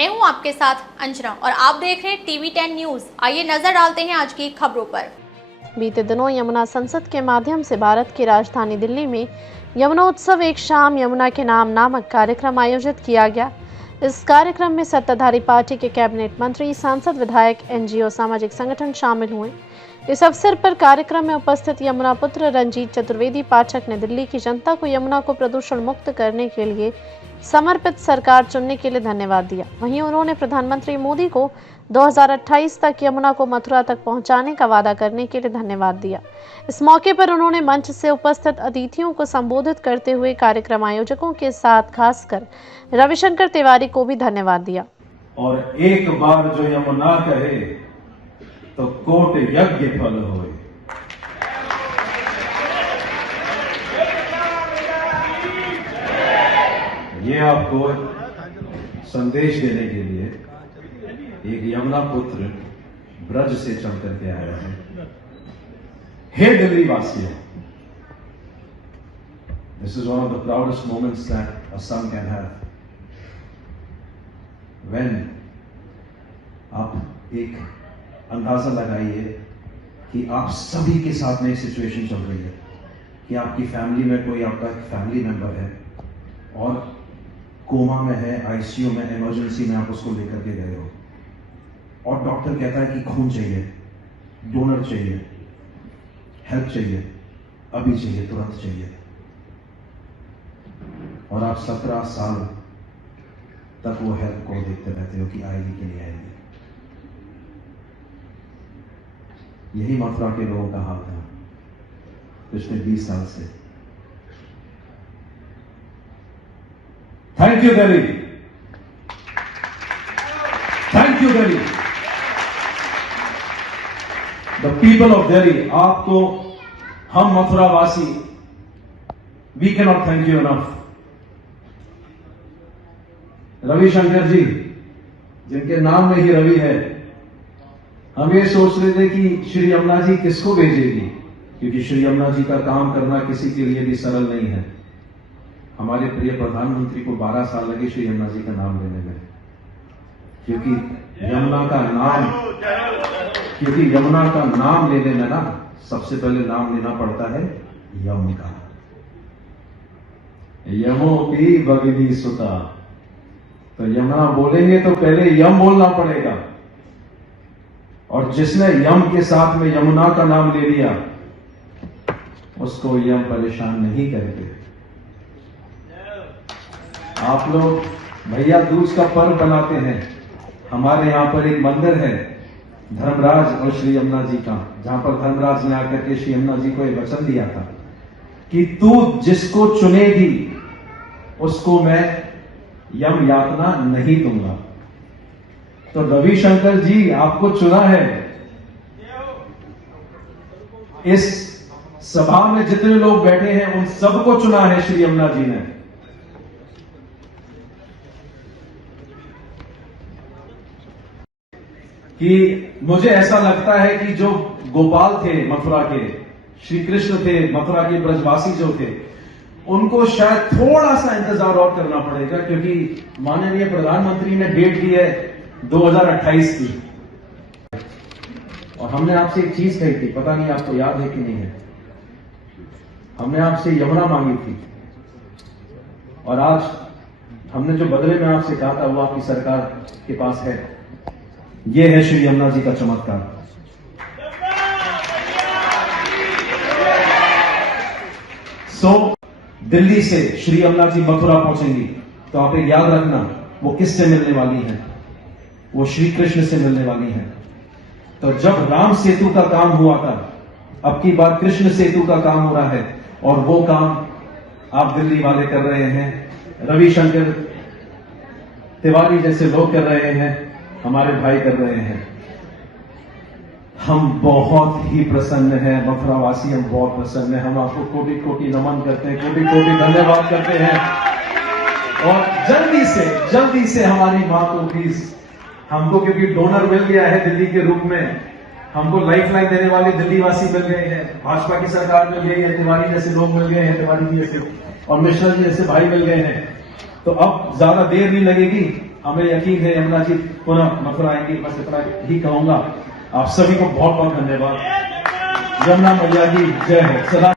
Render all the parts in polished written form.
मैं हूं आपके साथ अंजना और आप देख रहे हैं TV10 न्यूज। आइए नजर डालते हैं आज की खबरों पर। बीते दिनों यमुना संसद के माध्यम से भारत की राजधानी दिल्ली में यमुना उत्सव एक शाम यमुना के नाम नामक कार्यक्रम आयोजित किया गया। इस कार्यक्रम में सत्ताधारी पार्टी के कैबिनेट मंत्री, सांसद, विधायक, NGO, सामाजिक संगठन शामिल हुए। इस अवसर पर कार्यक्रम में उपस्थित यमुना पुत्र रंजीत चतुर्वेदी पाठक ने दिल्ली की जनता को यमुना को प्रदूषण मुक्त करने के लिए समर्पित सरकार चुनने के लिए धन्यवाद दिया। वहीं उन्होंने प्रधानमंत्री मोदी को 2028 तक यमुना को मथुरा तक पहुंचाने का वादा करने के लिए धन्यवाद दिया। इस मौके पर उन्होंने मंच से उपस्थित अतिथियों को संबोधित करते हुए कार्यक्रम आयोजकों के साथ खासकर रविशंकर तिवारी को भी धन्यवाद दिया। और एक बार जो यमुना कहे तो कोट यज्ञ फल होए। ये आपको संदेश देने के लिए एक यमुना पुत्र ब्रज से चल करके आया है। हे दिल्ली वासियों, this is one of the proudest moments that a son can have. When आप एक अंदाजा लगाइए कि आप सभी के साथ में एक सिचुएशन चल रही है कि आपकी फैमिली में कोई आपका फैमिली मेंबर है और कोमा में है, ICU में, इमरजेंसी में आप उसको लेकर के गए हो और डॉक्टर कहता है कि खून चाहिए, डोनर चाहिए, हेल्प चाहिए, अभी चाहिए, तुरंत चाहिए, और आप 17 साल तक वो हेल्प को देखते रहते हो कि आएगी कि नहीं आएगी। यही मथुरा के लोगों का हाल था पिछले 20 साल से। Thank you Delhi, thank you Delhi, the people of Delhi. आपको हम मथुरा वासी, we can not thank you enough. Ravishankar ji, जिनके नाम में ही रवि है, हम ये सोच रहे थे कि श्री यमुना जी किसको भेजेगी, क्योंकि श्री यमुना जी का काम करना किसी के लिए भी सरल नहीं है। हमारे प्रिय प्रधानमंत्री को 12 साल लगे श्री यमुना जी का नाम लेने में, क्योंकि यमुना का नाम लेने में ना सबसे पहले नाम लेना पड़ता है यम का। यमो की भगिनी सुता, तो यमुना बोलेंगे तो पहले यम बोलना पड़ेगा, और जिसने यम के साथ में यमुना का नाम ले लिया उसको यम परेशान नहीं करेंगे। आप लोग भैया दूज का पर्व बनाते हैं। हमारे यहां पर एक मंदिर है धर्मराज और श्री यमुना जी का, जहां पर धर्मराज ने आकर के श्री यमुना जी को एक वचन दिया था कि तू जिसको चुनेगी उसको मैं यम यातना नहीं दूंगा। तो रविशंकर जी आपको चुना है। इस सभा में जितने लोग बैठे हैं उन सबको चुना है श्री यमुना जी ने। कि मुझे ऐसा लगता है कि जो गोपाल थे मथुरा के, श्री कृष्ण थे मथुरा के, ब्रजवासी जो थे, उनको शायद थोड़ा सा इंतजार और करना पड़ेगा, क्योंकि माननीय प्रधानमंत्री ने डेट दी है 2028 की। और हमने आपसे एक चीज कही थी, पता नहीं आपको याद है कि नहीं है, हमने आपसे यमुना मांगी थी, और आज हमने जो बदले में आपसे कहा था वो आपकी सरकार के पास है। ये है श्री यमुना जी का चमत्कार। दिल्ली से श्री यमुना जी मथुरा पहुंचेंगी तो आप एक याद रखना, वो किससे मिलने वाली हैं? वो श्री कृष्ण से मिलने वाली हैं। तो जब राम सेतु का काम हुआ था, अब की बार कृष्ण सेतु का काम हो रहा है, और वो काम आप दिल्ली वाले कर रहे हैं, रविशंकर तिवारी जैसे लोग कर रहे हैं, हमारे भाई कर रहे हैं। हम बहुत ही प्रसन्न हैं, मथुरा वासी हम बहुत प्रसन्न हैं। हम आपको कोटि कोटि नमन करते हैं, कोटि कोटि धन्यवाद करते हैं। और जल्दी से हमारी मां को प्लीज, हमको क्योंकि डोनर मिल गया है दिल्ली के रूप में, हमको लाइफ लाइन देने वाले दिल्ली वासी मिल गए हैं, भाजपा की सरकार मिल गई है, तिवारी जैसे लोग मिल गए हैं, तिवारी जी जैसे, और मिश्रा जी जैसे भाई मिल गए हैं। तो अब ज्यादा देर नहीं लगेगी, हमें यकीन है यमुना जी पुनः मथुरा आएंगे। बस इतना ही कहूंगा। आप सभी को बहुत बहुत धन्यवाद। यमुना मैया की जय हो सदा।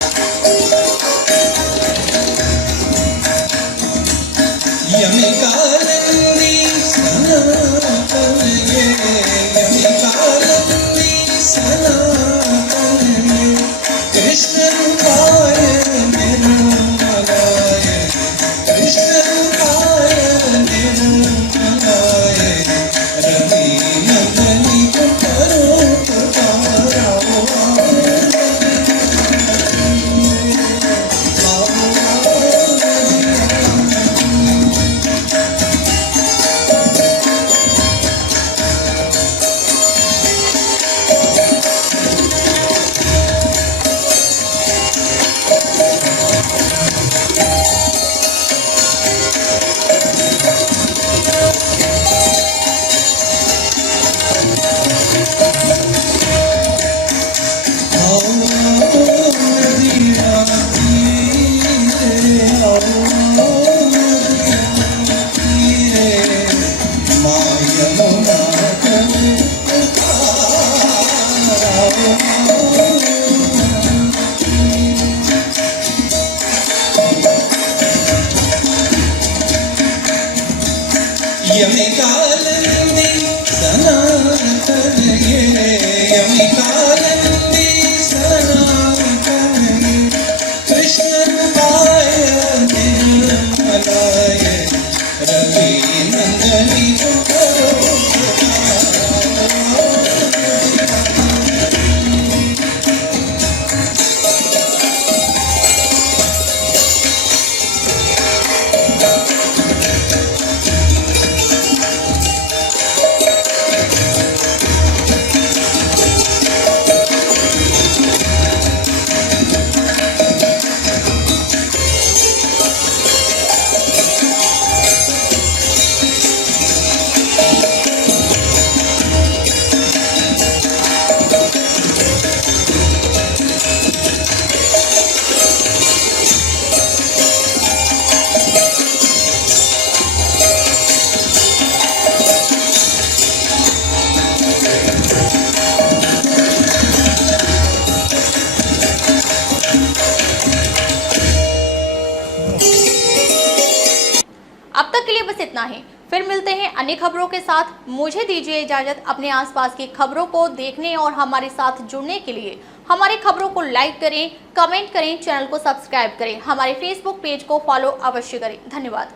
अब तक के लिए बस इतना ही। फिर मिलते हैं अन्य खबरों के साथ। मुझे दीजिए इजाजत। अपने आसपास की खबरों को देखने और हमारे साथ जुड़ने के लिए हमारी खबरों को लाइक करें, कमेंट करें, चैनल को सब्सक्राइब करें, हमारे फेसबुक पेज को फॉलो अवश्य करें। धन्यवाद।